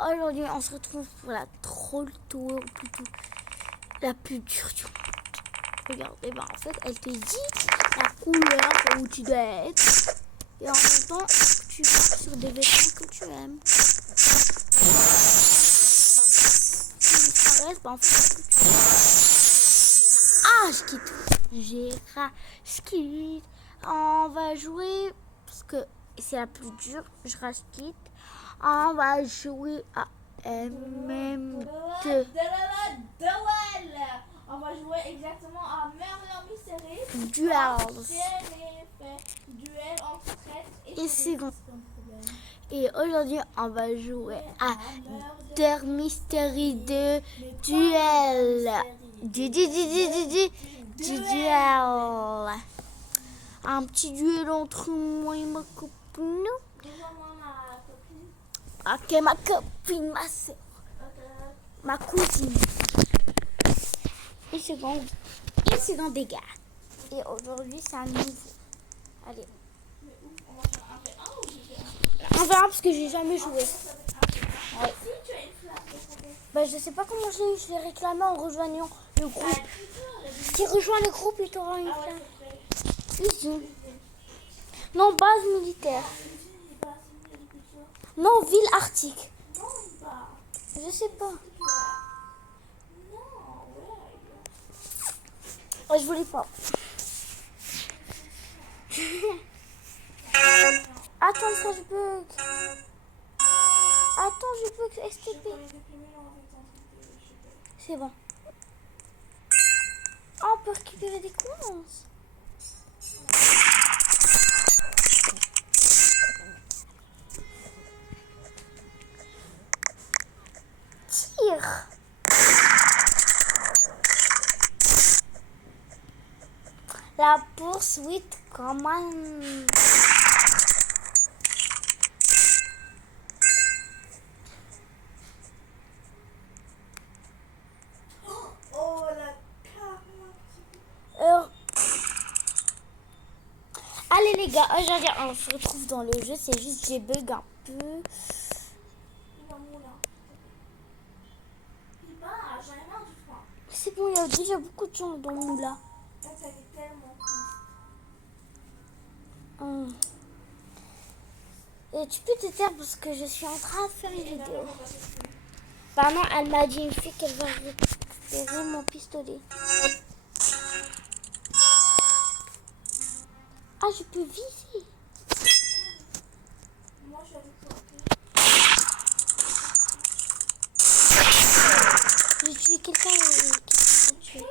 Aujourd'hui, on se retrouve pour la troll tour, plutôt la plus dure du monde. Regardez, en fait, elle te dit la couleur où tu dois être. Et en même temps, tu vas sur des vêtements que tu aimes. Si ils paraissent, en fait, que tu aimes. Ah, je quitte. Je quitte. On va jouer, parce que c'est la plus dure, je quitte. On va jouer à MM2. On va jouer exactement à Murder Mystery. Duels. Duel entre traîtres Et second. Et aujourd'hui, on va jouer à Murder Mystery 2 Duel. Duel. Un petit duel entre moi et ma copine. Ok, ma copine, ma soeur, ma cousine. Une seconde des gars. Et aujourd'hui, c'est un nouveau. Allez. On verra parce que j'ai jamais joué. Ouais. Bah, je sais pas comment je l'ai eu. Je l'ai réclamé en rejoignant le groupe. Qui rejoint le groupe, il t'aura une flamme. Usine. Non, base militaire. Non, ville arctique. Je sais pas. Oh, je voulais pas. Attends, ça je bug. Attends, je bug STP. C'est bon. Oh, on peut récupérer des commences. Tire. La poursuite commande. Oh la carte. Allez les gars, aujourd'hui on se retrouve dans le jeu, c'est juste j'ai bug un peu. C'est bon, il y a déjà beaucoup de gens dans Moula. Et tu peux te taire parce que je suis en train de faire une vidéo. Bah non, elle m'a dit une fille qu'elle va récupérer mon pistolet. Ah, je peux viser. Moi, je suis avec toi. J'ai tué quelqu'un qui s'est tué.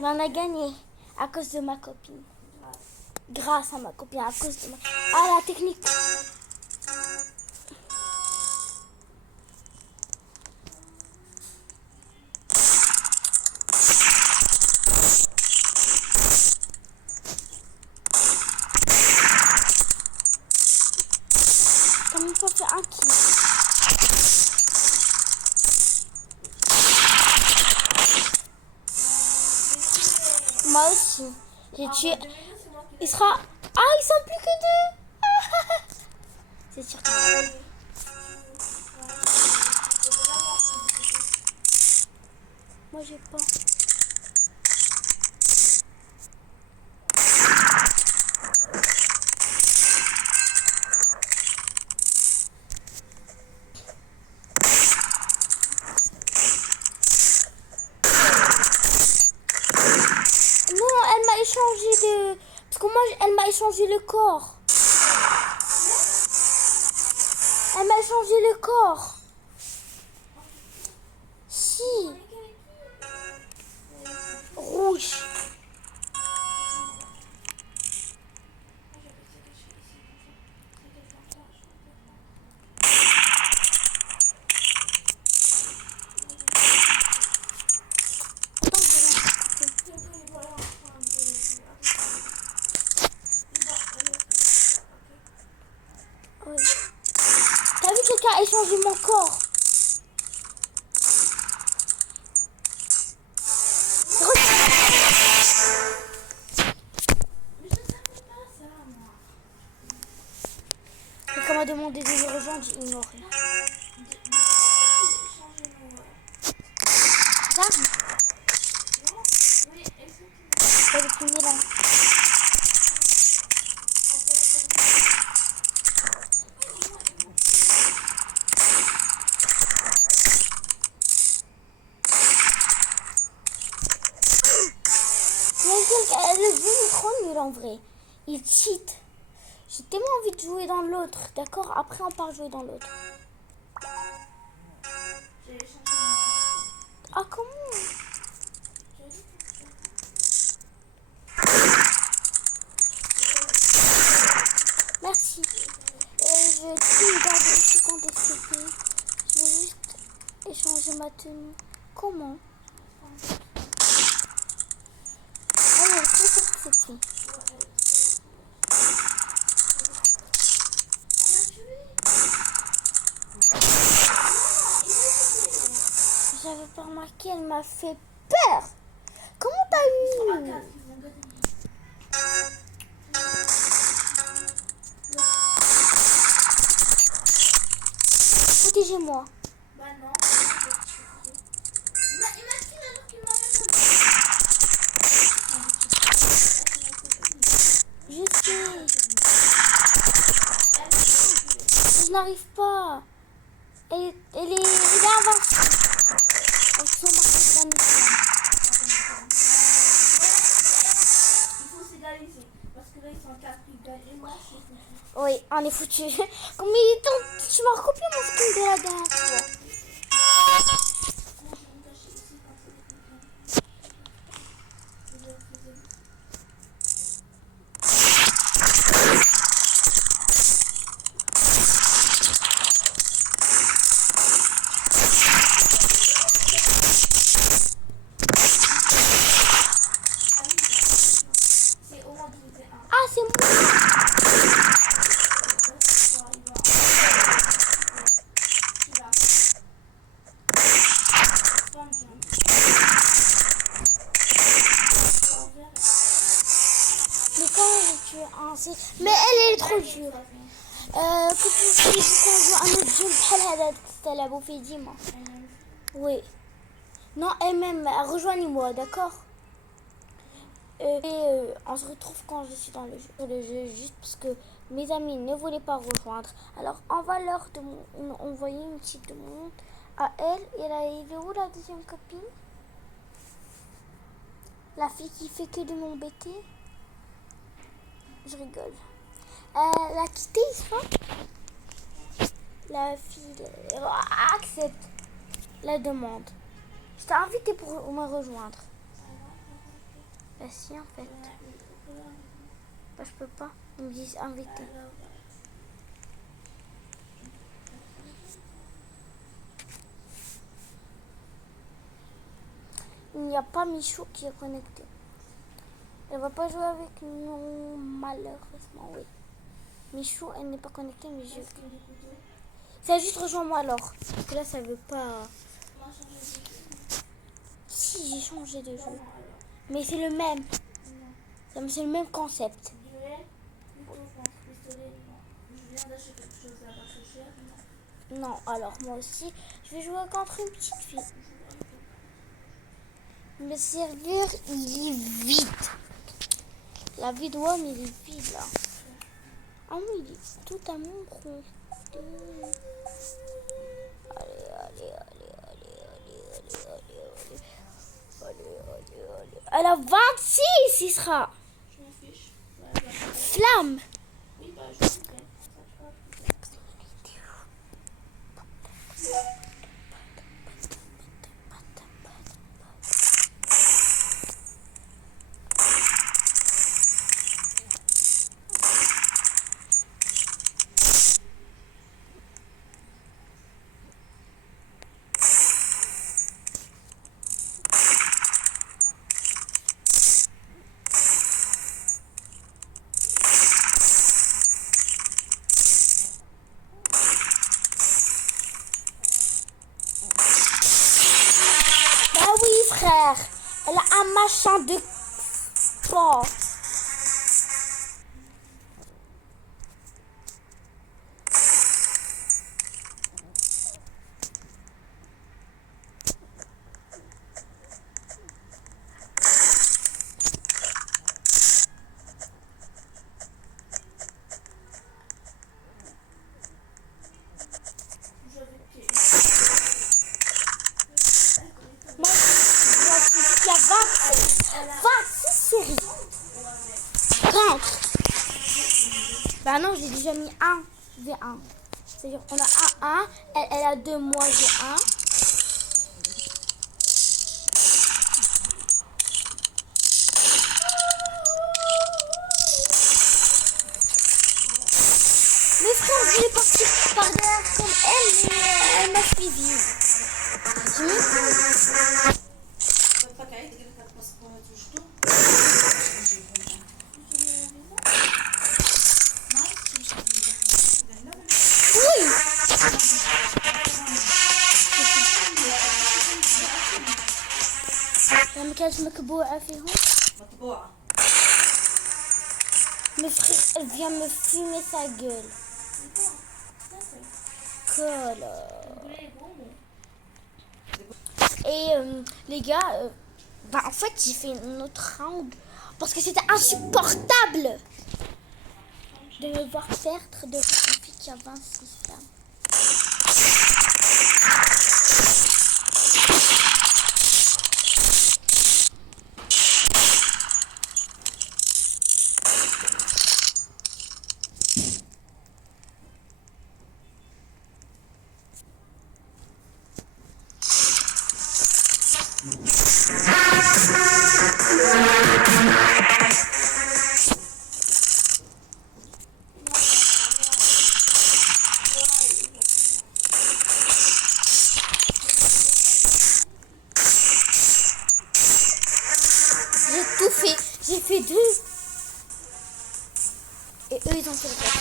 Mais on a gagné à cause de ma copine. Grâce à ma copine, à cause de ma... Ah, la technique. T'as même pas fait un kill. Moi aussi. J'ai tué... Il sera... Ah, ils sont plus que deux. C'est sûr que... Moi, j'ai pas... Non, elle m'a échangé de... Parce que moi, elle m'a échangé le corps. Elle m'a échangé le corps. Si. Rouge. Oui. T'as vu quelqu'un a échangé mon corps? m'a demandé de le rejoindre, j'ai ignoré. Ça, elle est finie là. Le jeu est trop nul en vrai. Il cheat. J'ai tellement envie de jouer dans l'autre. D'accord? Après, on part jouer dans l'autre. Ah, comment? Merci. Je suis dans les secondes de CP. Je vais juste échanger ma tenue. Comment? Alors, tout ça, c'est qui? J'avais pas remarqué, elle m'a fait peur. Comment t'as eu? Protégez-moi. Bah non. Il m'a tiré alors qu'il m'a fait. Je sais. Je n'arrive pas. Elle est invincible. Elle se marque d'un Il faut s'égaliser. Parce que là, ils sont 4 ils gagnent. Et moi, je suis foutu. Oui, on est foutu. Combien de temps tu m'as recopié mon skin de la dernière fois? Moi, je vais me cacher ici quand c'est c'est au moins divisé 1. Ah, c'est moi. Mais quand tu es un... Mais elle est trop dure. Que tu dis qu'on joue un autre jeu بحال هذا تلعبوا فيه ديما. Oui. Non, elle-même, rejoignez-moi, d'accord? On se retrouve quand je suis dans le jeu, juste parce que mes amis ne voulaient pas rejoindre. Alors, on va leur envoyer une petite demande à elle. Et là, il est où la deuxième copine? La fille qui fait que de m'embêter. Je rigole. La quittée, ça? La fille accepte la demande. Je t'ai invité pour me rejoindre. Bah si, en fait. Bah, je peux pas. Ils me disent invité. Il n'y a pas Michou qui est connecté. Elle va pas jouer avec nous, malheureusement, oui. Michou, elle n'est pas connectée, mais je... Ça juste rejoins-moi alors. Parce que là, ça veut pas... Si, j'ai changé de jeu. Mais c'est le même. C'est le même concept. Non, alors moi aussi, je vais jouer contre une petite fille. Le serveur, il est vide. La vidéo, mais il est vide là. Ah oui, il est tout à mon rond. Allez. À la 26, il sera. Je m'en fiche. Flamme. Oui, bah, je sais. Bah oui, frère. Elle a un machin de porc. série. Contre. Bah non, j'ai déjà mis 1 V1. C'est-à-dire qu'on a un 1, elle a 2, moi j'ai 1. Mes frères, je vais partir par derrière comme elle, mais elle m'a suivi. J'ai mis oui. لما كانت مكبوعة فيهم. مطبوعة. Mes frères, elle vient me fumer sa gueule. Colle. Et les gars, bah en fait j'ai fait une autre round parce que c'était insupportable de me voir perdre de une fille qui a 26 flammes. J'ai tout fait. J'ai fait 2. Et eux, ils ont fait le reste.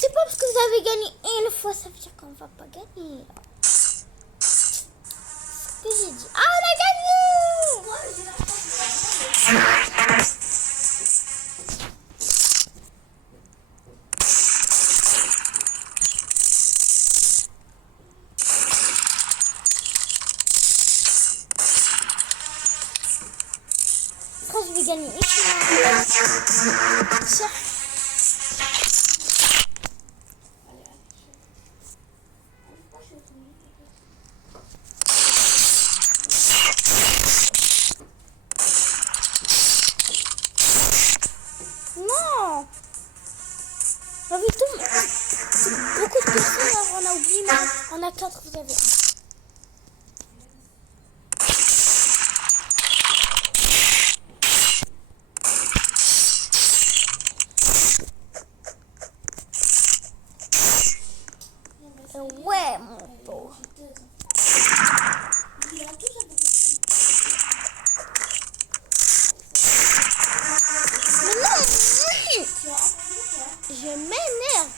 C'est pas parce que vous avez gagné une fois, ça veut dire qu'on va pas gagner. Ce que j'ai dit. Ah, on a gagné! Après, je vais gagner une fois. Tiens. Non! J'avais tout. Beaucoup de personnes, alors on a oublié, mais on a 4, vous avez 1. Ouais, mon pauvre. Mais non, je m'énerve.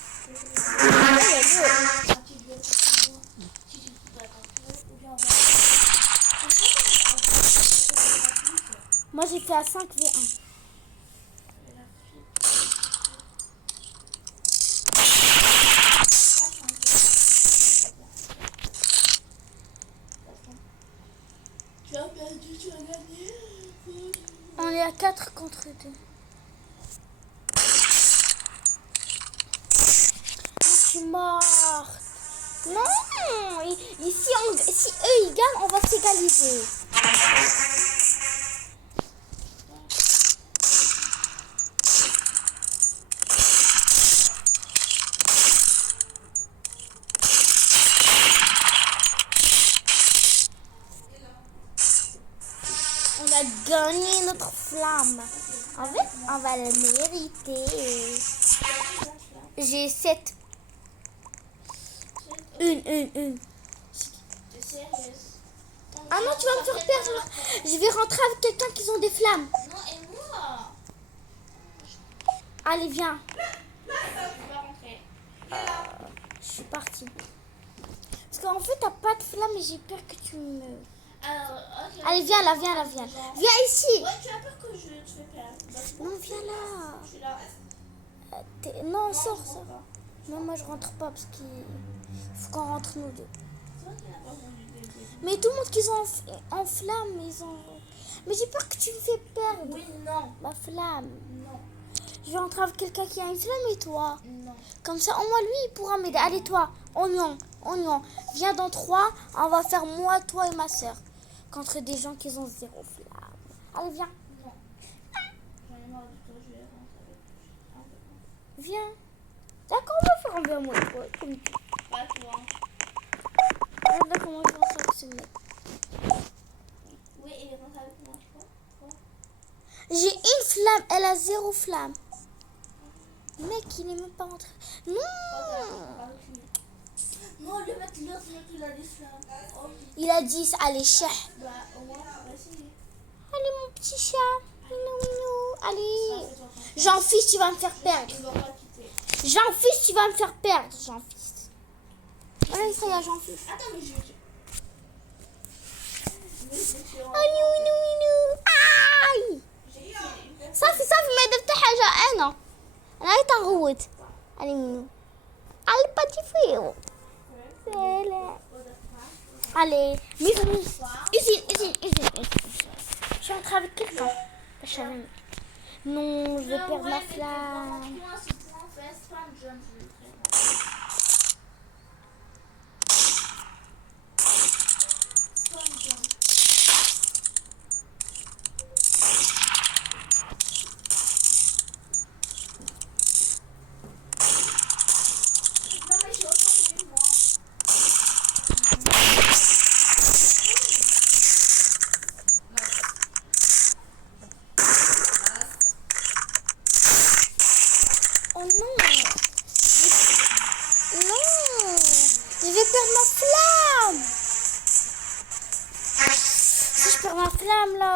Moi, j'ai fait à 5v1. Tu as perdu, tu as gagné. On est à 4 contre 2. Je suis morte. Non, si eux ils gagnent, on va s'égaliser. On a gagné notre flamme. En fait, on va le mériter. J'ai 7. Une. Ah non, tu vas me faire perdre. Je vais rentrer avec quelqu'un qui ont des flammes. Non, et moi. Allez, viens. Je vais rentrer. Je suis partie. Parce qu'en fait, t'as pas de flamme et j'ai peur que tu me... Alors, ok. Allez, viens là. Viens ici. Ouais, tu as peur que je te fais perdre. Non, viens là. Je suis là. Non, sors. Non, moi je rentre pas parce qu'il faut qu'on rentre nous deux. C'est vrai qu'il n'a pas vendu des début. Mais tout le monde qui sont en flamme, ils ont... Mais j'ai peur que tu me fais perdre Oui, non. ma flamme. Non. Je vais rentrer avec quelqu'un qui a une flamme et toi. Non. Comme ça, au moins lui, il pourra m'aider. Allez, toi, oignon. Viens dans 3. On va faire moi, toi et ma soeur. Contre des gens qui ont 0 flamme. Allez, viens. Non. J'en ai marre de toi, je vais rentrer avec toi. Viens. D'accord, on va faire un peu à moi et toi. Comme tu. Pas toi. Regarde comment je vais en sortir ce mec. Oui, et rentre avec moi, quoi. J'ai une flamme, elle a 0 flamme. Mec, il est même pas rentré. Non. Non, le mec, l'autre mec, il a des flammes. Oh, Il a 10, allez, chat. bah, au moins, on va essayer. Allez, mon petit chat. Minou. Allez. Jean-Fils, tu vas me faire perdre. Il va pas quitter. Jean-Fils, tu vas me faire perdre. Jean-Fils. Voilà, ça y est, Jean-Fils. Attends, mais je... Oh, minou. Aïe. صافي ما درت حاجة أنا تنغوت علي منو على الباتي فيو لا allez mais usine je suis en train avec quelqu'un non je vais perdre ma flamme oh non je vais perdre ma flamme si je perds ma flamme là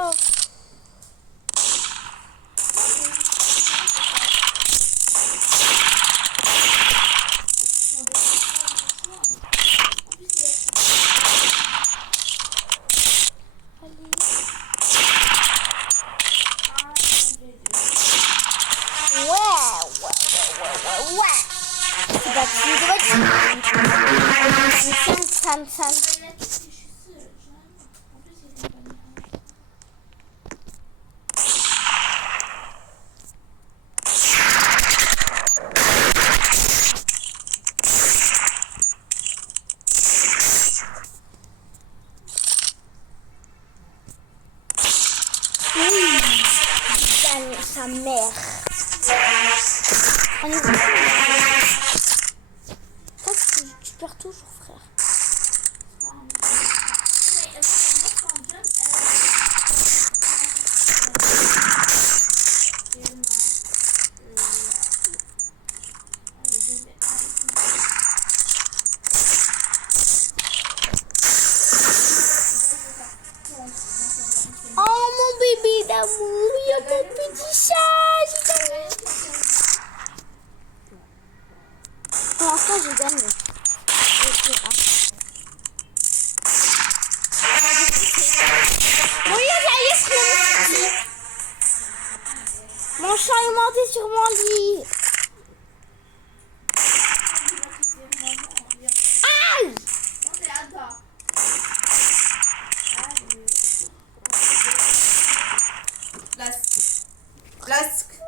San. Sa mère. Tu perds toujours, frère. Oh mon bébé d'amour, il y a mon petit chat, j'ai gagné. Pour l'instant, j'ai gagné. Mon mon chat est monté sur mon lit. Aïe! بلاستيك بلاستيك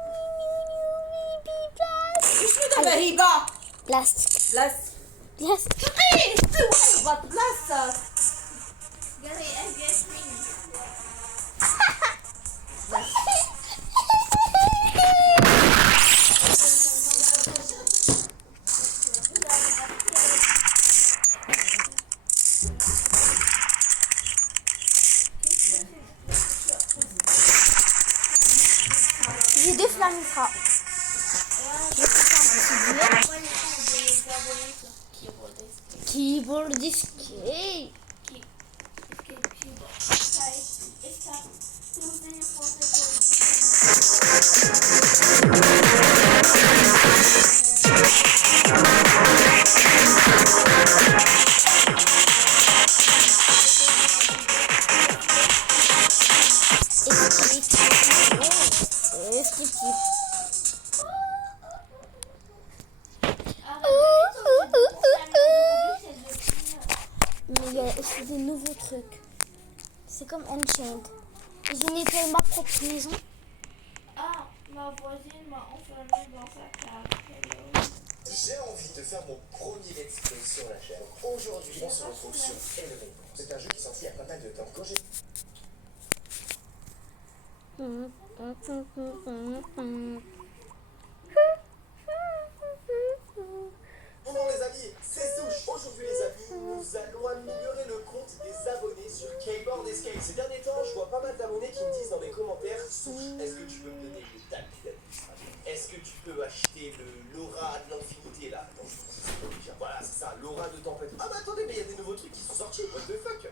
غريبة بلاستيك بلاستيك هبط بلاصتك J'ai 2 flammes. Keyboard escape. Mais il y a aussi des nouveaux trucs. C'est comme Unchained. J'ai nettoyé ma propre maison. Ah, ma Ma voisine m'a enfermé dans sa cave. Hello. J'ai envie de faire mon premier let's play sur la chaîne. Aujourd'hui, on se retrouve sur Elevate. C'est un jeu qui est sorti il y a pas mal de temps. Quand j'ai... Bonjour les amis, c'est Souche. Aujourd'hui les amis, nous allons améliorer le compte des abonnés sur Keyboard Escape. Ces derniers temps, je vois pas mal d'abonnés qui me disent dans les commentaires: Souche, est-ce que tu peux me donner le tag? Est-ce que tu peux acheter l'aura de l'infinité là? Attends, c'est pas déjà. Voilà, c'est ça, l'aura de tempête. Ah bah attendez, mais il y a des nouveaux trucs qui sont sortis, what the fuck?